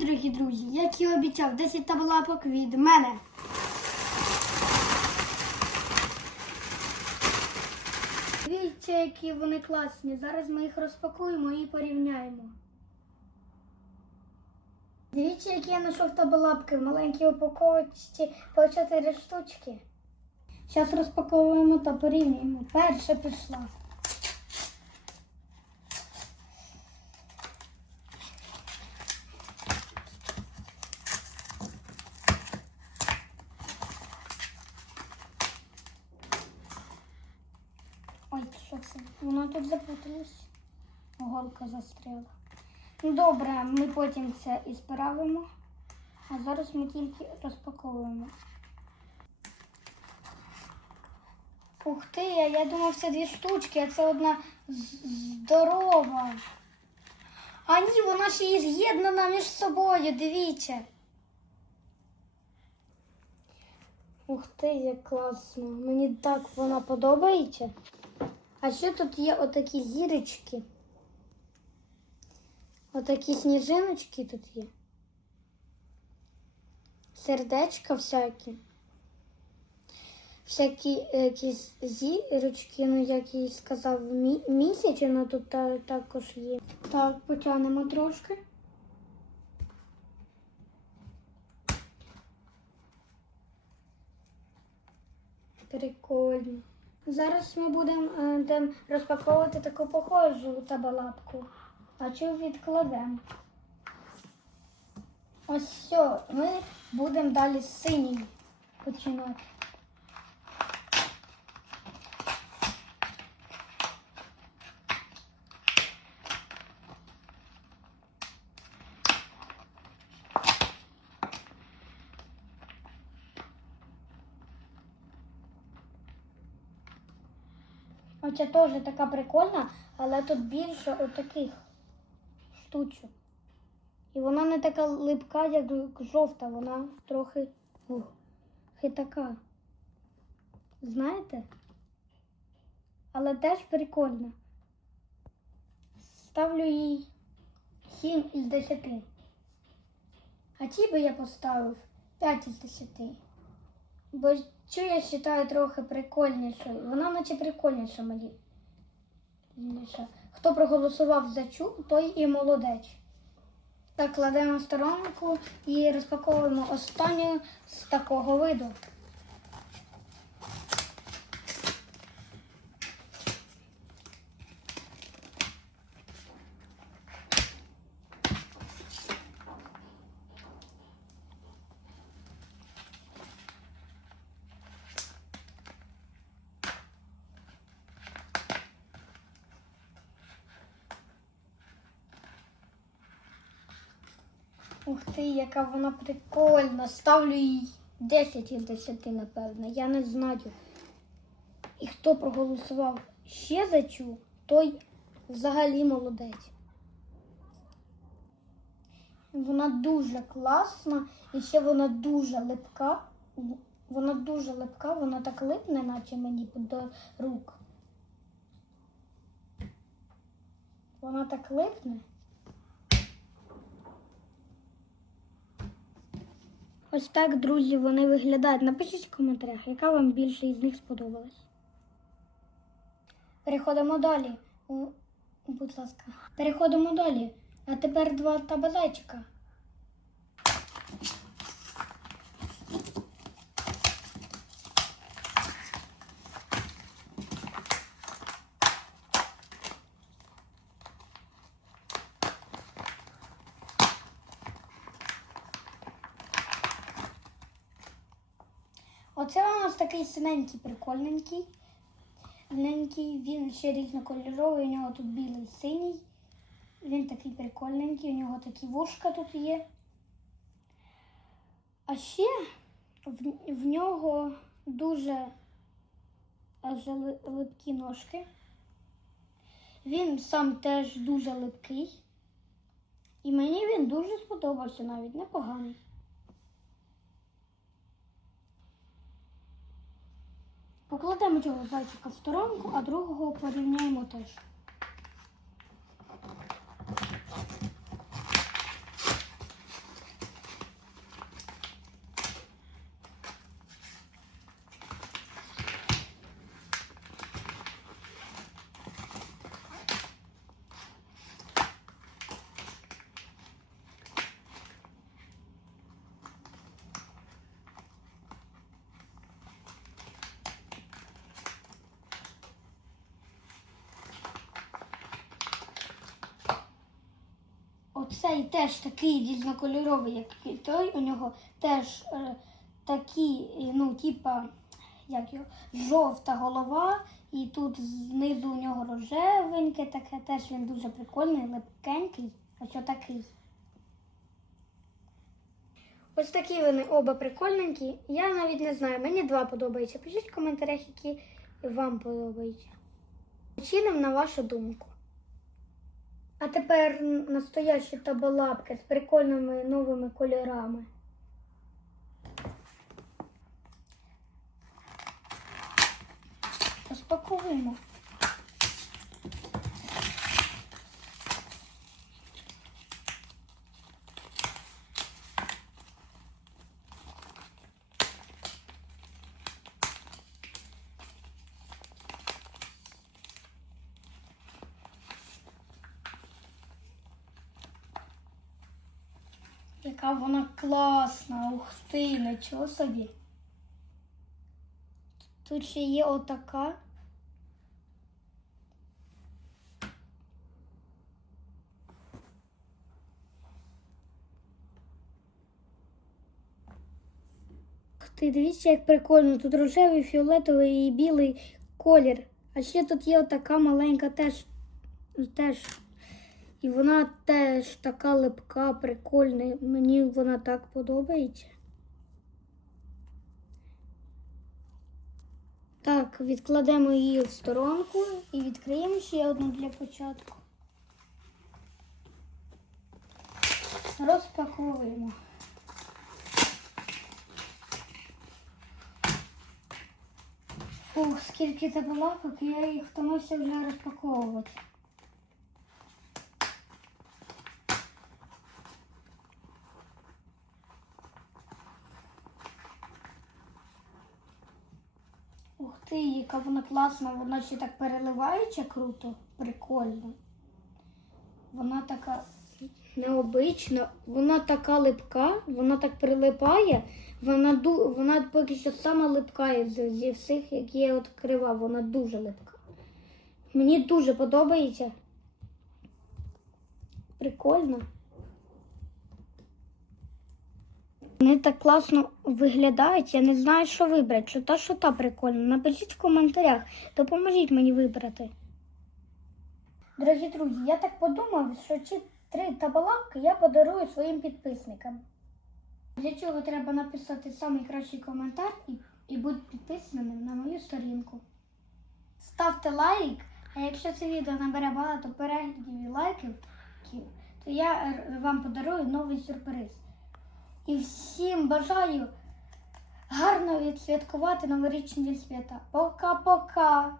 Дорогі друзі! Як і обіцяв, 10 таблапок від мене. Дивіться, які вони класні. Зараз ми їх розпакуємо і порівняємо. Дивіться, які я знайшов табалапки в маленькій упаковочці по 4 штучки. Зараз розпаковуємо та порівнюємо. Перша пішла. Це? Тут запуталось. Голка застряла. Ну добре, ми потім це і справимо. А зараз ми тільки розпаковуємо. Ух ти, я думав, це дві штучки, а це одна здорова. А ні, вона ще і з'єднана між собою, дивіться. Ух ти, як класно. Мені так вона подобається. А ще тут є отакі зірочки. Отакі сніжиночки тут є. Сердечка всякі. Всякі е, якісь зірочки, ну як і сказав, мі- місяць, воно тут та- також є. Так, потягнемо трошки. Прикольно. Зараз ми будемо е, розпаковувати таку похожу табалапку. А цю відкладемо. Ось все, ми будемо далі синій починати. Оця теж така прикольна, але тут більше отаких штучок. І вона не така липка, як жовта, вона трохи ух, хитака. Знаєте? Але теж прикольна. Ставлю їй 7 із 10. А ті би я поставив 5 із 10. Бо цю я вважаю трохи прикольнішою. Вона наче прикольніша мені. Хто проголосував за цю, той і молодець. Так, кладемо сторонку і розпаковуємо останню з такого виду. Ух ти, яка вона прикольна. Ставлю їй 10 із 10, напевно. Я не знаю. І хто проголосував ще за цю, той взагалі молодець. Вона дуже класна і ще вона дуже липка. Вона дуже липка, вона так липне, наче мені до рук. Вона так липне. Ось так, друзі, вони виглядають. Напишіть в коментарях, яка вам більше із них сподобалась. Переходимо далі. О, будь ласка. Переходимо далі. А тепер два табазайчика. Оце у нас такий синенький, прикольненький. Ненький, він ще різнокольоровий, у нього тут білий синій. Він такий прикольненький, у нього такі вушка тут є. А ще в, в нього дуже липкі ножки. Він сам теж дуже липкий. І мені він дуже сподобався навіть непоганий. Покладемо цього зайчика в сторонку, а другого порівняємо теж. Цей теж такий різнокольоровий, як і той. У нього теж е, такі, ну, типа, як його, жовта голова, і тут знизу у нього рожевеньке, таке теж він дуже прикольний, липкенький. Ось отакий. Ось такі вони оба прикольненькі. Я навіть не знаю, мені два подобаються. Пишіть в коментарях, які вам подобаються. Оцінимо на вашу думку. А тепер настоящі табалапки з прикольними новими кольорами. Розпакуємо. Яка вона класна, ух ти, нічого собі. Тут ще є отака. Ти, дивіться, як прикольно. Тут рожевий, фіолетовий і білий колір. А ще тут є отака маленька теж. теж і вона теж така липка, прикольна. Мені вона так подобається. Так, відкладемо її в сторонку і відкриємо ще одну для початку. Розпаковуємо. Ух, скільки табалапок, я їх втомився вже розпаковувати. Ух ти, яка вона класна, вона ще так переливається круто, прикольно. Вона така необична, вона така липка, вона так прилипає, вона, ду, вона поки що сама липка зі всіх, які я відкривав, вона дуже липка. Мені дуже подобається. Прикольно. Вони так класно виглядають, я не знаю, що вибрати. Що та, що та прикольно. Напишіть в коментарях, допоможіть мені вибрати. Дорогі друзі, я так подумав, що ці три табалавки я подарую своїм підписникам. Для цього треба написати найкращий коментар і, і бути підписаним на мою сторінку. Ставте лайк, а якщо це відео набере багато переглядів і лайків, то я е, вам подарую новий сюрприз. І всім бажаю гарно відсвяткувати новорічні свята. Пока-пока!